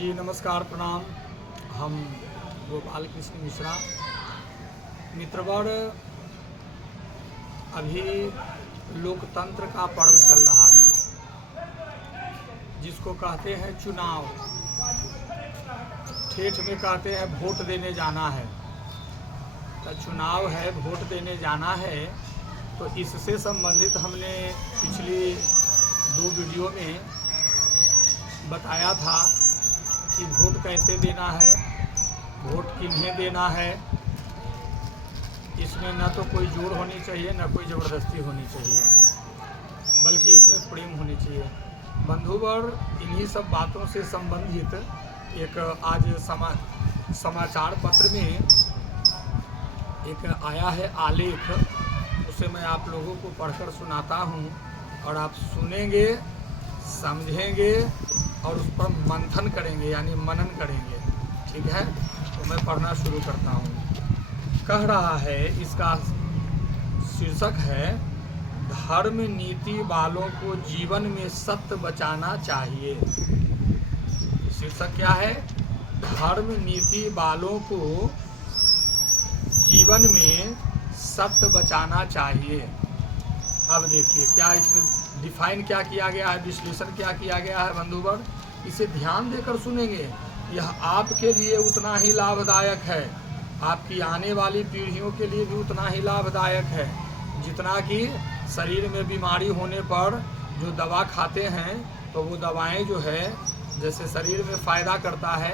जी नमस्कार प्रणाम। हम गोपाल कृष्ण मिश्रा मित्रवर। अभी लोकतंत्र का पर्व चल रहा है जिसको कहते हैं चुनाव। ठेठ में कहते हैं वोट देने जाना है। तो चुनाव है, वोट देने जाना है। तो इससे संबंधित हमने पिछली 2 वीडियो में बताया था कि वोट कैसे देना है, वोट किन्हें देना है। इसमें न तो कोई जोर होनी चाहिए, न कोई ज़बरदस्ती होनी चाहिए, बल्कि इसमें प्रेम होनी चाहिए। बंधुवर, इन्हीं सब बातों से संबंधित एक आज समाचार पत्र में एक आया है आलेख, उसे मैं आप लोगों को पढ़कर सुनाता हूँ और आप सुनेंगे, समझेंगे और उस पर मंथन करेंगे यानी मनन करेंगे। ठीक है, तो मैं पढ़ना शुरू करता हूँ। कह रहा है, इसका शीर्षक है धर्म नीति वालों को जीवन में सत्य बचाना चाहिए। शीर्षक क्या है? धर्म नीति वालों को जीवन में सत्य बचाना चाहिए। अब देखिए क्या इसमें डिफाइन क्या किया गया है, विश्लेषण क्या किया गया है। बंधुवर, इसे ध्यान देकर सुनेंगे। यह आपके लिए उतना ही लाभदायक है, आपकी आने वाली पीढ़ियों के लिए भी उतना ही लाभदायक है जितना कि शरीर में बीमारी होने पर जो दवा खाते हैं तो वो दवाएं जो है जैसे शरीर में फ़ायदा करता है,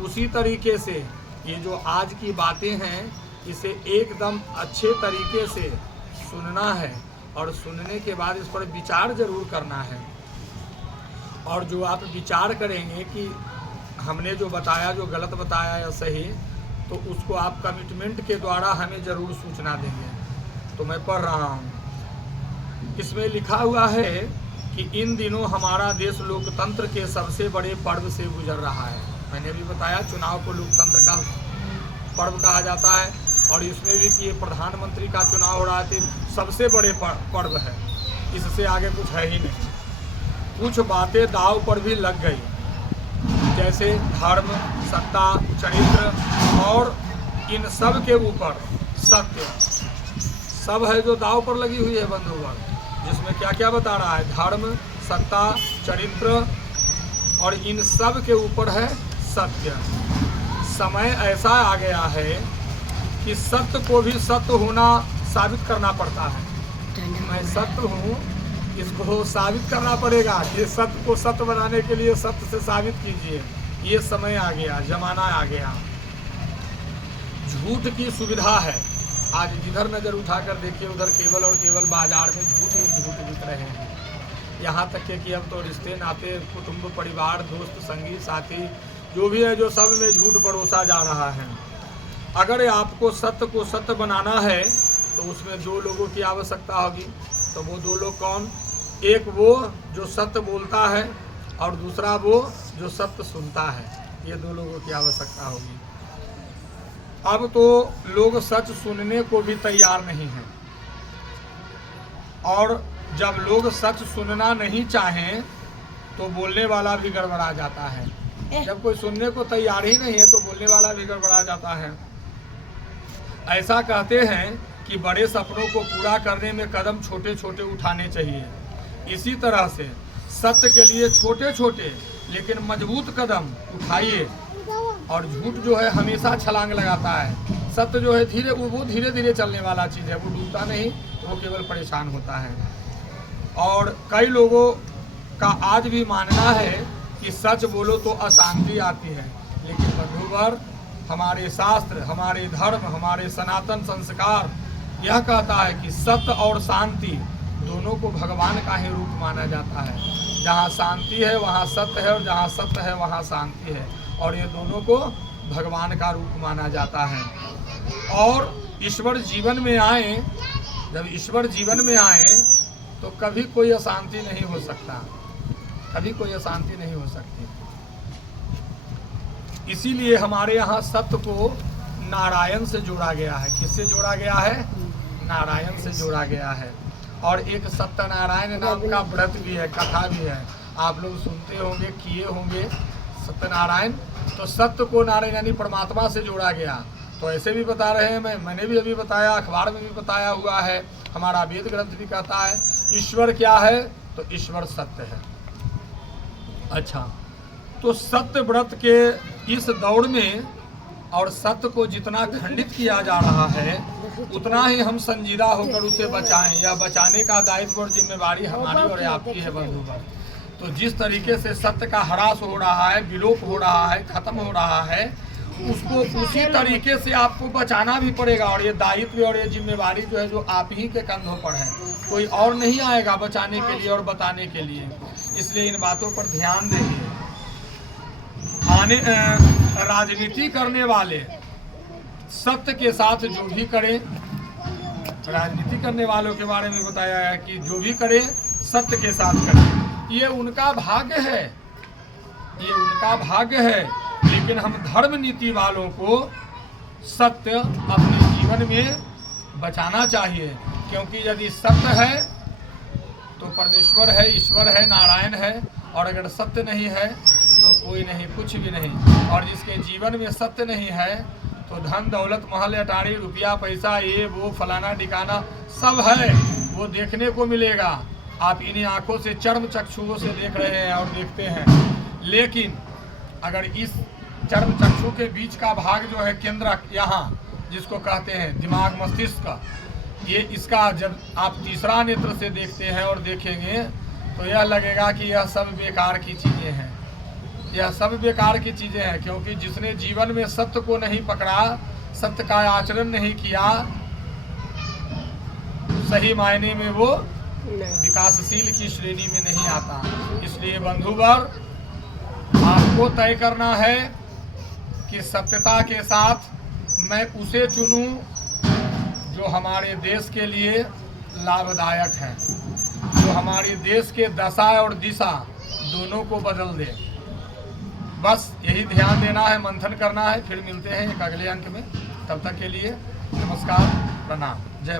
उसी तरीके से ये जो आज की बातें हैं इसे एकदम अच्छे तरीके से सुनना है और सुनने के बाद इस पर विचार जरूर करना है। और जो आप विचार करेंगे कि हमने जो बताया, जो गलत बताया या सही, तो उसको आप कमिटमेंट के द्वारा हमें ज़रूर सूचना देंगे। तो मैं पढ़ रहा हूँ। इसमें लिखा हुआ है कि इन दिनों हमारा देश लोकतंत्र के सबसे बड़े पर्व से गुजर रहा है। मैंने भी बताया चुनाव को लोकतंत्र का पर्व कहा जाता है और इसमें भी कि ये प्रधानमंत्री का चुनाव हो रहा है, सबसे बड़े पर्व है, इससे आगे कुछ है ही नहीं। कुछ बातें दांव पर भी लग गई, जैसे धर्म, सत्ता, चरित्र और इन सब के ऊपर सत्य, सब है जो दांव पर लगी हुई है बंधुवर। जिसमें क्या क्या बता रहा है? धर्म, सत्ता, चरित्र और इन सब के ऊपर है सत्य। समय ऐसा आ गया है कि सत्य को भी सत्य होना साबित करना पड़ता है। मैं सत्य हूँ, इसको साबित करना पड़ेगा। ये सत्य को सत्य बनाने के लिए सत्य से साबित कीजिए। ये समय आ गया, जमाना आ गया। झूठ की सुविधा है। आज जिधर नज़र उठाकर देखिए उधर केवल और केवल बाजार में झूठ ही झूठ बिक रहे हैं। यहाँ तक कि अब तो रिश्ते नाते, कुटुंब, परिवार, दोस्त, संगी, साथी जो भी है, जो सब में झूठ परोसा जा रहा है। अगर आपको सत्य को सत्य बनाना है तो उसमें 2 लोगों की आवश्यकता होगी। तो वो 2 लोग कौन? एक वो जो सत्य बोलता है और दूसरा वो जो सत्य सुनता है। ये 2 लोगों की आवश्यकता होगी। अब तो लोग सच सुनने को भी तैयार नहीं हैं, और जब लोग सच सुनना नहीं चाहें तो बोलने वाला भी गड़बड़ा जाता है। जब कोई सुनने को तैयार ही नहीं है तो बोलने वाला भी गड़बड़ा जाता है। ऐसा कहते हैं कि बड़े सपनों को पूरा करने में कदम छोटे छोटे उठाने चाहिए। इसी तरह से सत्य के लिए छोटे छोटे लेकिन मजबूत कदम उठाइए। और झूठ जो है हमेशा छलांग लगाता है। सत्य जो है वो धीरे धीरे चलने वाला चीज़ है, वो डूबता नहीं, वो केवल परेशान होता है। और कई लोगों का आज भी मानना है कि सच बोलो तो अशांति आती है, लेकिन बंधुवर, हमारे शास्त्र, हमारे धर्म, हमारे सनातन संस्कार यह कहता है कि सत्य और शांति दोनों को भगवान का ही रूप माना जाता है। जहाँ शांति है वहाँ सत्य है और जहाँ सत्य है वहाँ शांति है, और ये दोनों को भगवान का रूप माना जाता है। और ईश्वर जीवन में आए, जब ईश्वर जीवन में आए तो कभी कोई अशांति नहीं हो सकता, कभी कोई अशांति नहीं हो सकती। इसीलिए हमारे यहाँ सत्य को नारायण से जोड़ा गया है। किससे जोड़ा गया है? नारायण से जोड़ा गया है। और एक सत्यनारायण नाम का व्रत भी है, कथा भी है, आप लोग सुनते होंगे, किए होंगे। सत्यनारायण, तो सत्य को नारायण यानी परमात्मा से जोड़ा गया। तो ऐसे भी बता रहे हैं, मैंने भी अभी बताया, अखबार में भी बताया हुआ है, हमारा वेद ग्रंथ भी कहता है ईश्वर क्या है, तो ईश्वर सत्य है। अच्छा, तो सत्य व्रत के इस दौड़ में और सत्य को जितना खंडित किया जा रहा है उतना ही हम संजीदा होकर उसे बचाएं। यह बचाने का दायित्व और जिम्मेवारी हमारी और आपकी है बंधुगण। तो जिस तरीके से सत्य का ह्रास हो रहा है, विलोप हो रहा है, खत्म हो रहा है, उसको उसी तरीके से आपको बचाना भी पड़ेगा। और ये दायित्व और ये जिम्मेवारी जो है जो आप ही के कंधों पर है, कोई और नहीं आएगा बचाने के लिए और बताने के लिए। इसलिए इन बातों पर ध्यान देंगे। राजनीति करने वाले सत्य के साथ जो भी करें, राजनीति करने वालों के बारे में बताया है कि जो भी करें सत्य के साथ करें। ये उनका भाग्य है, ये उनका भाग्य है। लेकिन हम धर्म नीति वालों को सत्य अपने जीवन में बचाना चाहिए, क्योंकि यदि सत्य है तो परमेश्वर है, ईश्वर है, नारायण है। और अगर सत्य नहीं है तो कोई नहीं, कुछ भी नहीं। और जिसके जीवन में सत्य नहीं है तो धन दौलत महल अटारी रुपया पैसा ये वो फलाना ठिकाना सब है, वो देखने को मिलेगा। आप इन्हीं आंखों से चर्म चक्षुओं से देख रहे हैं और देखते हैं। लेकिन अगर इस चर्म चक्षु के बीच का भाग जो है केंद्र, यहाँ जिसको कहते हैं दिमाग मस्तिष्क का, ये इसका जब आप तीसरा नेत्र से देखते हैं और देखेंगे तो यह लगेगा कि यह सब बेकार की चीज़ें हैं, यह सब बेकार की चीज़ें हैं। क्योंकि जिसने जीवन में सत्य को नहीं पकड़ा, सत्य का आचरण नहीं किया, सही मायने में वो विकासशील की श्रेणी में नहीं आता। इसलिए बंधुवर, आपको तय करना है कि सत्यता के साथ मैं उसे चुनूं जो हमारे देश के लिए लाभदायक है, जो हमारे देश के दशा और दिशा दोनों को बदल दे। बस यही ध्यान देना है, मंथन करना है। फिर मिलते हैं एक अगले अंक में। तब तक के लिए नमस्कार, प्रणाम, जय